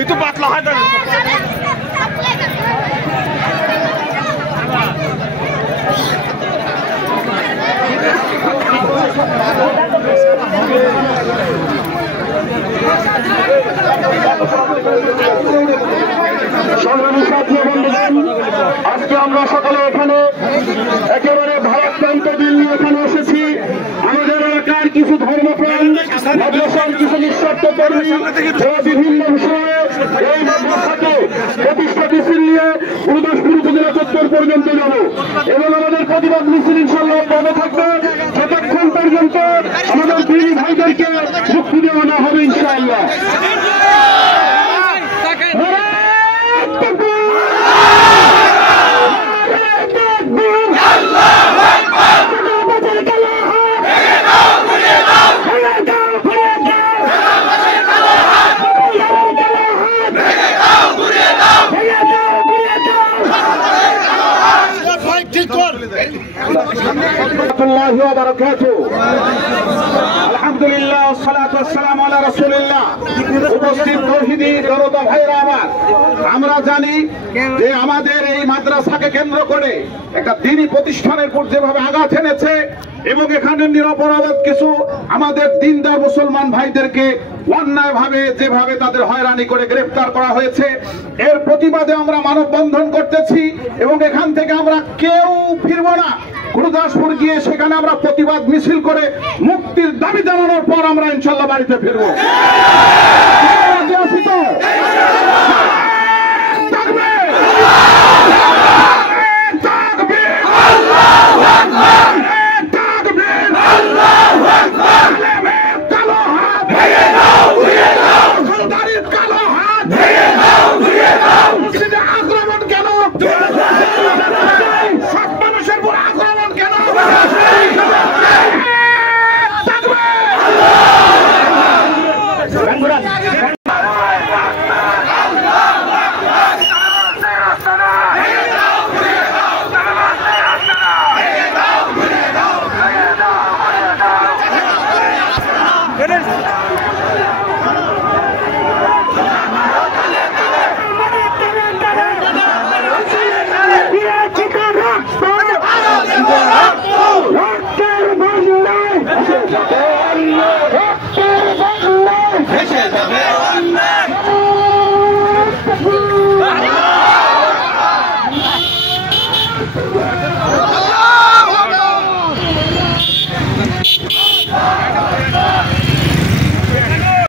itu patlah ada আজকে আমরা সকালে এখানে একেবারে ভারতক্রান্ত দিন নিয়ে এখানে এসেছি। আমাদের এলাকার কিছু ধর্মপ্রাণ মাদ্রাসার কিছু নিঃস্বার্থ কর্মী বিভিন্ন বিষয়ে এই মাদ্রাসাকে প্রতিষ্ঠা মিছিল নিয়ে গুরুদাসপুর উপজেলা চত্বর পর্যন্ত যাব এবং আমাদের প্রতিবাদ মিছিল ইনশাল্লাহ বন্ধ থাকবে যতক্ষণ পর্যন্ত আমাদের দিনী ভাইদেরকে মুক্তি দেওয়া না হবে ইনশাআল্লাহ। আলহামদুলিল্লাহ সালাতু ওয়াসসালামু আলা রাসূলিল্লাহ। উপস্থিত তৌহিদি জনতা ভাইরা আমার, আমরা জানি যে আমাদের এই মাদ্রাসাকে কেন্দ্র করে একটা দ্বীনি প্রতিষ্ঠানের উপর যেভাবে আঘাত এনেছে এবং এখানে নিরপরাধ কিছু আমাদের দ্বীনদার মুসলমান ভাইদেরকে অন্যায়ভাবে যেভাবে তাদের হয়রানি করে গ্রেফতার করা হয়েছে, এর প্রতিবাদে আমরা মানববন্ধন করতেছি এবং এখান থেকে আমরা কেউ ফিরব না। গুরুদাসপুর গিয়ে সেখানে আমরা প্রতিবাদ মিছিল করে মুক্তির দাবি জানানোর পর আমরা ইনশাল্লাহ বাড়িতে ফিরবো। থাকবে